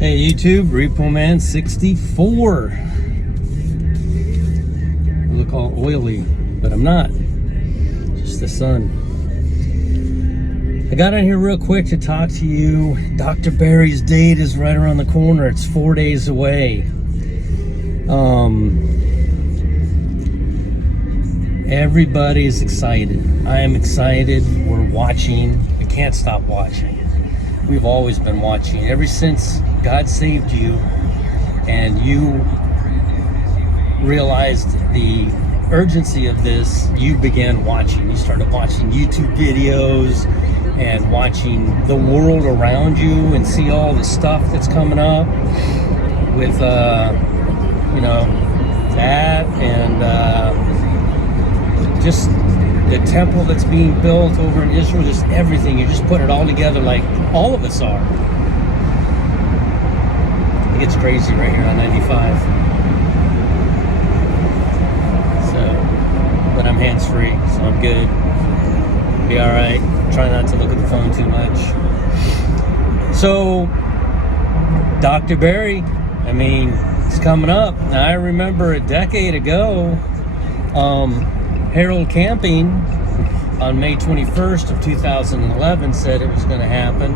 Hey YouTube, Repo Man 64. I look all oily, but I'm not. Just the sun. I got in here real quick to talk to you. Dr. Barry's date is right around the corner. It's 4 days away. Everybody's excited. I am excited. We're watching. I can't stop watching. We've always been watching. Ever since God saved you and you realized the urgency of this, you began watching. You started watching YouTube videos and watching the world around you and see all the stuff that's coming up with, that and just the temple that's being built over in Israel, just everything. You just put it all together like all of us are. It gets crazy right here on 95. But I'm hands-free, so I'm good. Be all right. Try not to look at the phone too much. So, Dr. Barry, it's coming up. Now, I remember a decade ago, Harold Camping on May 21st of 2011 said it was going to happen.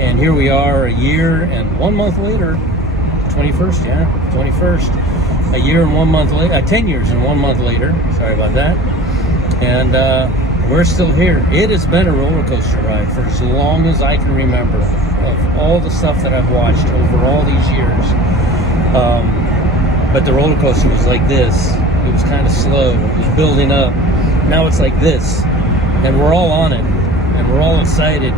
And here we are a year and 1 month later, 21st, a year and 1 month later, 10 years and 1 month later, sorry about that, and we're still here. It has been a roller coaster ride for as long as I can remember, of all the stuff that I've watched over all these years. But the roller coaster was like this. It was kind of slow, it was building up. Now it's like this, and we're all on it, and we're all excited.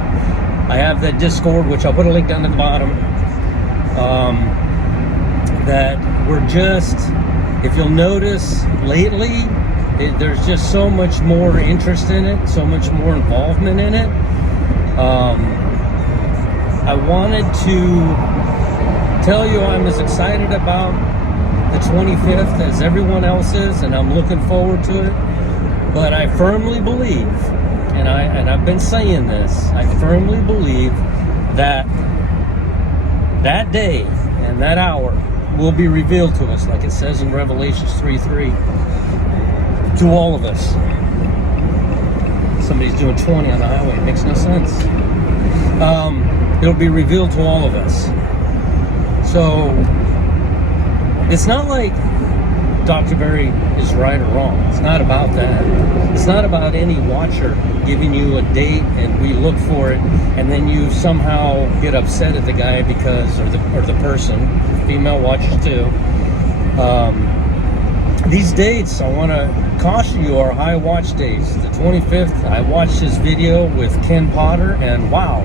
I have that Discord, which I'll put a link down at the bottom, that we're just, if you'll notice lately, there's just so much more interest in it, so much more involvement in it. I wanted to tell you I'm as excited about the 25th as everyone else is, and I'm looking forward to it. But I firmly believe, and I've been saying this, I firmly believe that that day and that hour will be revealed to us, like it says in Revelations 3:3, to all of us. Somebody's doing 20 on the highway. It makes no sense. It'll be revealed to all of us. So it's not like Dr. Barry is right or wrong. It's not about that. It's not about any watcher giving you a date and we look for it and then you somehow get upset at the guy because, or the person, female watchers too. These dates, I want to caution you, are high watch days. The 25th, I watched this video with Ken Potter, and wow,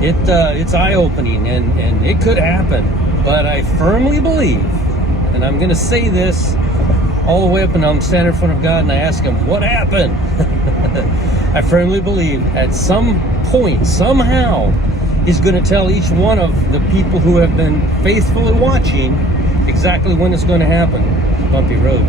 it's eye-opening, and it could happen. But I firmly believe, and I'm going to say this all the way up, and I'm standing in front of God, and I ask Him, what happened? I firmly believe at some point, somehow, He's going to tell each one of the people who have been faithfully watching exactly when it's going to happen. Bumpy road.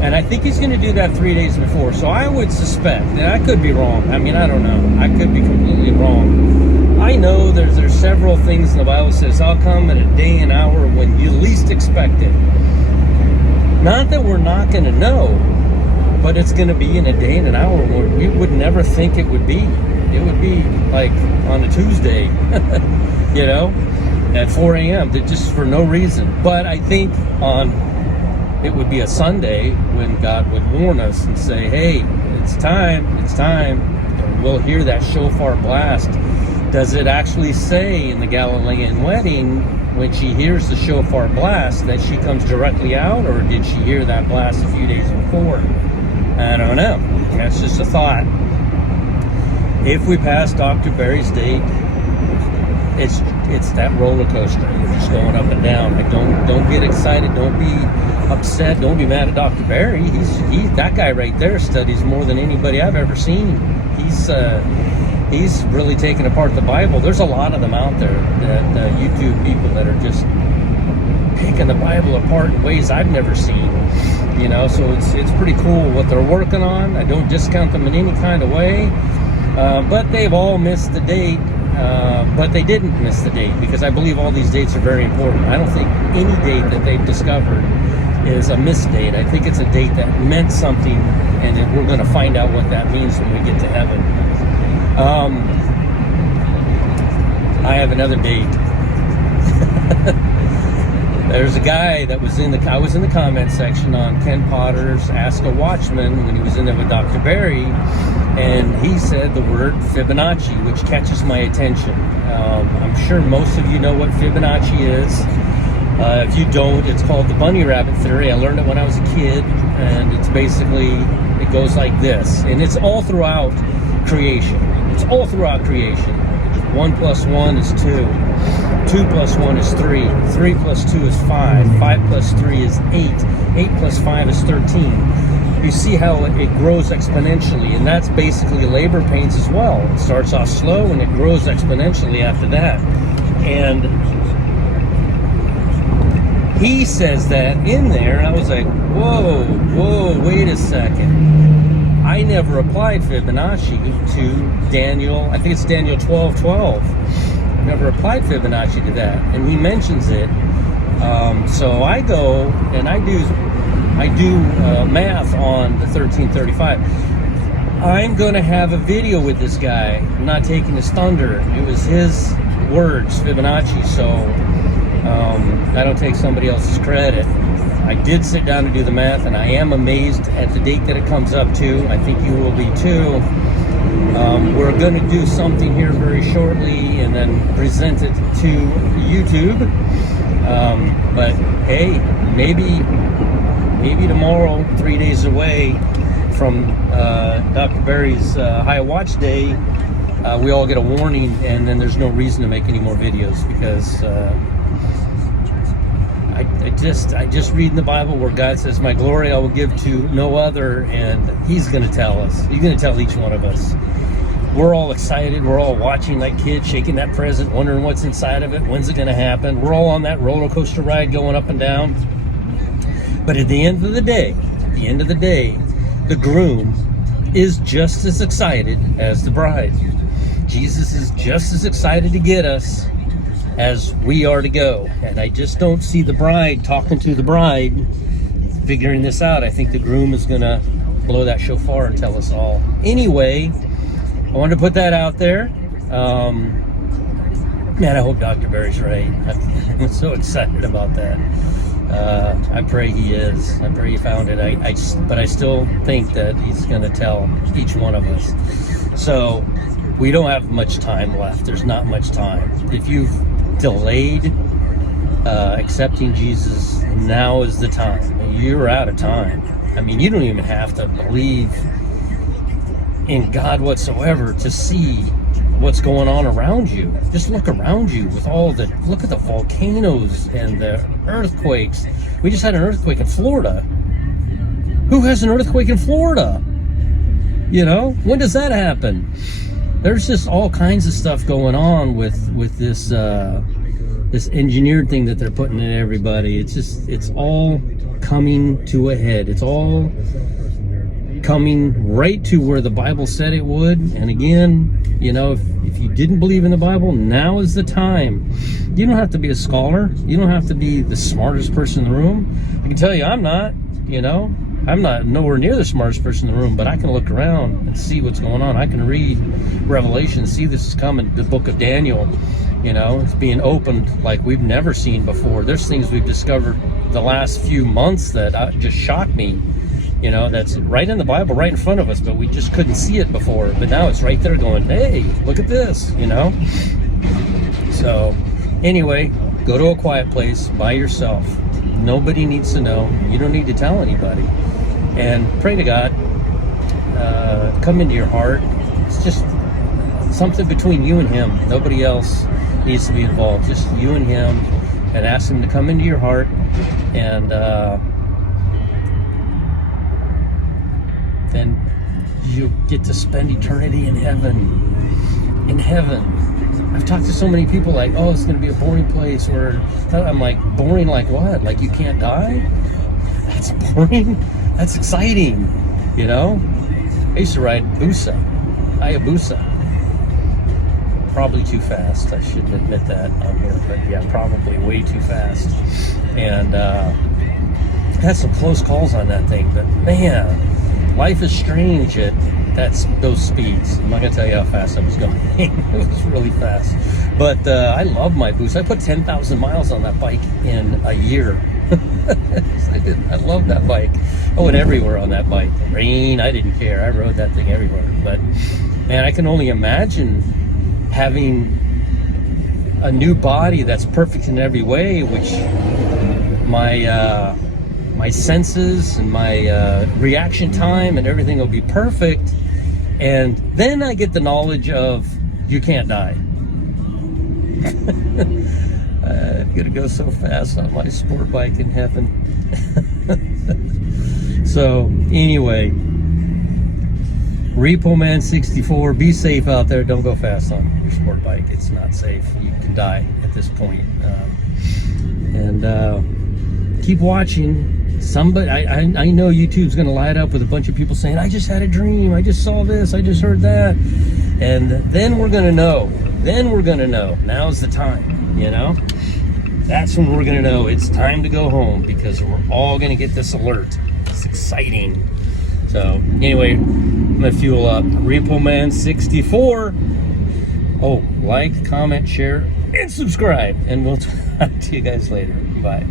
And I think He's going to do that 3 days before. So I would suspect, and I could be wrong. I don't know. I could be completely wrong. I know there's several things in the Bible that says, I'll come at a day and hour when you least expect it. Not that we're not going to know, but it's going to be in a day and an hour where we would never think it would be. It would be like on a Tuesday, at 4 a.m., just for no reason. But I think it would be a Sunday when God would warn us and say, hey, it's time. And we'll hear that shofar blast. Does it actually say in the Galilean wedding, when she hears the shofar blast, that she comes directly out, or did she hear that blast a few days before? I don't know. That's just a thought. If we pass Dr. Barry's date, it's that roller coaster. We're just going up and down. Don't get excited. Don't be upset. Don't be mad at Dr. Barry. That guy right there studies more than anybody I've ever seen. He's really taken apart the Bible. There's a lot of them out there, that YouTube people that are just picking the Bible apart in ways I've never seen. So it's pretty cool what they're working on. I don't discount them in any kind of way. But they've all missed the date. But they didn't miss the date, because I believe all these dates are very important. I don't think any date that they've discovered is a missed date. I think it's a date that meant something, and that we're going to find out what that means when we get to heaven. I have another date. There's a guy that was I was in the comment section on Ken Potter's Ask a Watchman when he was in there with Dr. Barry, and he said the word Fibonacci, which catches my attention. I'm sure most of you know what Fibonacci is. If you don't, it's called the bunny rabbit theory. I learned it when I was a kid, and it's basically, it goes like this, and it's all throughout creation. It's all throughout creation. 1 plus 1 is 2. 2 plus 1 is 3. 3 plus 2 is 5. 5 plus 3 is 8. 8 plus 5 is 13. You see how it grows exponentially, and that's basically labor pains as well. It starts off slow and it grows exponentially after that. And he says that in there, and I was like, whoa, wait a second. I never applied Fibonacci to Daniel, I think it's Daniel 12:12. Never applied Fibonacci to that, and he mentions it. So I go and I do math on the 1335. I'm going to have a video with this guy. I'm not taking his thunder. It was his words, Fibonacci, so I don't take somebody else's credit. I did sit down to do the math, and I am amazed at the date that it comes up to. I think you will be too. We're going to do something here very shortly and then present it to YouTube. But hey, maybe tomorrow, 3 days away from Dr. Barry's High Watch Day, we all get a warning, and then there's no reason to make any more videos, because I just read in the Bible where God says, "My glory I will give to no other," and He's going to tell us. He's going to tell each one of us. We're all excited. We're all watching like kids, shaking that present, wondering what's inside of it. When's it going to happen? We're all on that roller coaster ride going up and down. But at the end of the day, the groom is just as excited as the bride. Jesus is just as excited to get us as we are to go. And I just don't see the bride talking to the bride, figuring this out. I think the groom is going to blow that shofar and tell us all. Anyway, I wanted to put that out there. Man, I hope Dr. Barry's right. I'm so excited about that. I pray he is. I pray he found it. But I still think that he's going to tell each one of us. So we don't have much time left. There's not much time. If you've delayed accepting Jesus, now is the time. You're out of time. I mean, you don't even have to believe in God whatsoever to see what's going on around you. Just look around you with look at the volcanoes and the earthquakes. We just had an earthquake in Florida. Who has an earthquake in Florida? You know, when does that happen? There's just all kinds of stuff going on with this this engineered thing that they're putting in everybody. It's all coming to a head. It's all coming right to where the Bible said it would. And again, you know, if you didn't believe in the Bible, now is the time. You don't have to be a scholar. You don't have to be the smartest person in the room. I can tell you, I'm not. You know, I'm not nowhere near the smartest person in the room, but I can look around and see what's going on. I can read Revelation, see this is coming. The book of Daniel, you know, it's being opened like we've never seen before. There's things we've discovered the last few months that just shocked me. You know, that's right in the Bible, right in front of us, but we just couldn't see it before. But now it's right there going, hey, look at this, you know? So anyway, go to a quiet place by yourself. Nobody needs to know. You don't need to tell anybody. And pray to God. Come into your heart. It's just something between you and Him. Nobody else needs to be involved. Just you and Him. And ask Him to come into your heart. And then you get to spend eternity in heaven. In heaven. I've talked to so many people like, oh, it's going to be a boring place. Or I'm like, boring like what? Like you can't die? That's boring? That's exciting, you know? I used to ride Busa. Hayabusa. Probably too fast. I shouldn't admit that on here, but yeah, probably way too fast. And had some close calls on that thing, but man, life is strange at those speeds. I'm not gonna tell you how fast I was going. It was really fast, but I love my boost. I put 10,000 miles on that bike in a year. I love that bike. I went everywhere on that bike. Rain, I didn't care. I rode that thing everywhere. But man, I can only imagine having a new body that's perfect in every way, which my senses and my reaction time and everything will be perfect. And then I get the knowledge of you can't die. I'm gonna go so fast on my sport bike in heaven. So anyway, Repo Man 64, be safe out there. Don't go fast on your sport bike. It's not safe. You can die at this point. Keep watching. Somebody, I know YouTube's gonna light up with a bunch of people saying, I just had a dream, I just saw this, I just heard that. And then we're gonna know. Then we're gonna know. Now's the time, you know? That's when we're gonna know it's time to go home, because we're all gonna get this alert. It's exciting. So anyway, I'm gonna fuel up. Repo Man 64. Oh, like, comment, share, and subscribe. And we'll talk to you guys later. Bye.